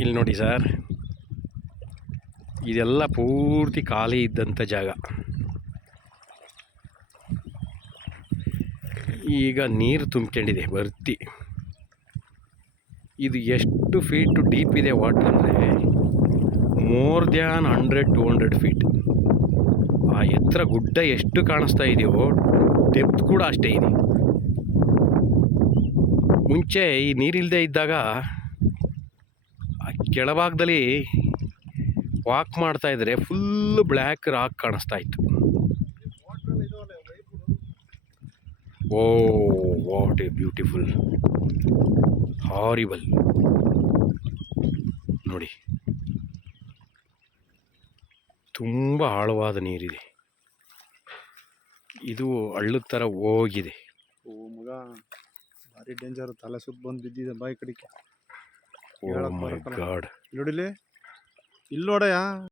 ಇಲ್ಲಿ ನೋಡಿ ಸರ್, ಇದೆಲ್ಲ ಪೂರ್ತಿ ಖಾಲಿ ಇದ್ದಂಥ ಜಾಗ. ಈಗ ನೀರು ತುಂಬಿಕೊಂಡಿದೆ ಭರ್ತಿ. ಇದು ಎಷ್ಟು ಫೀಟು ಡೀಪ್ ಇದೆ ವಾಟರ್ ಅಂದರೆ ಮೋರ್ ದ್ಯಾನ್ 100-200 ಫೀಟ್. ಆ ಎತ್ತರ ಗುಡ್ಡ ಎಷ್ಟು ಕಾಣಿಸ್ತಾ ಇದೆಯೋ ಡೆಪ್ತ್ ಕೂಡ ಅಷ್ಟೇ ಇದೆ. ಮುಂಚೆ ಈ ನೀರಿಲ್ಲದೆ ಇದ್ದಾಗ ಕೆಳಭಾಗದಲ್ಲಿ ವಾಕ್ ಮಾಡ್ತಾ ಇದ್ರೆ ಫುಲ್ ಬ್ಲ್ಯಾಕ್ ರಾಕ್ ಕಾಣಿಸ್ತಾ ಇತ್ತು. ಓ ವಾಟ್ ಎ ಬ್ಯೂಟಿಫುಲ್, ಹಾರಿಬಲ್. ನೋಡಿ, ತುಂಬ ಆಳವಾದ ನೀರಿದೆ. ಇದು ಹಳ್ಳದ ಥರ ಹೋಗಿದೆ. ಓ ಮಗ, ಭಾರಿ ಡೇಂಜರ್. ತಲೆ ಸುತ್ತ ಬಂದು ಬಿದ್ದಿದೆ ಬಾಯಿ ಕಡಿಕೆ. ಓ ಮೈ ಗಾಡ್. ನೋಡಿಲಿ, ಇಲ್ಲಿ ನೋಡಯ್ಯ.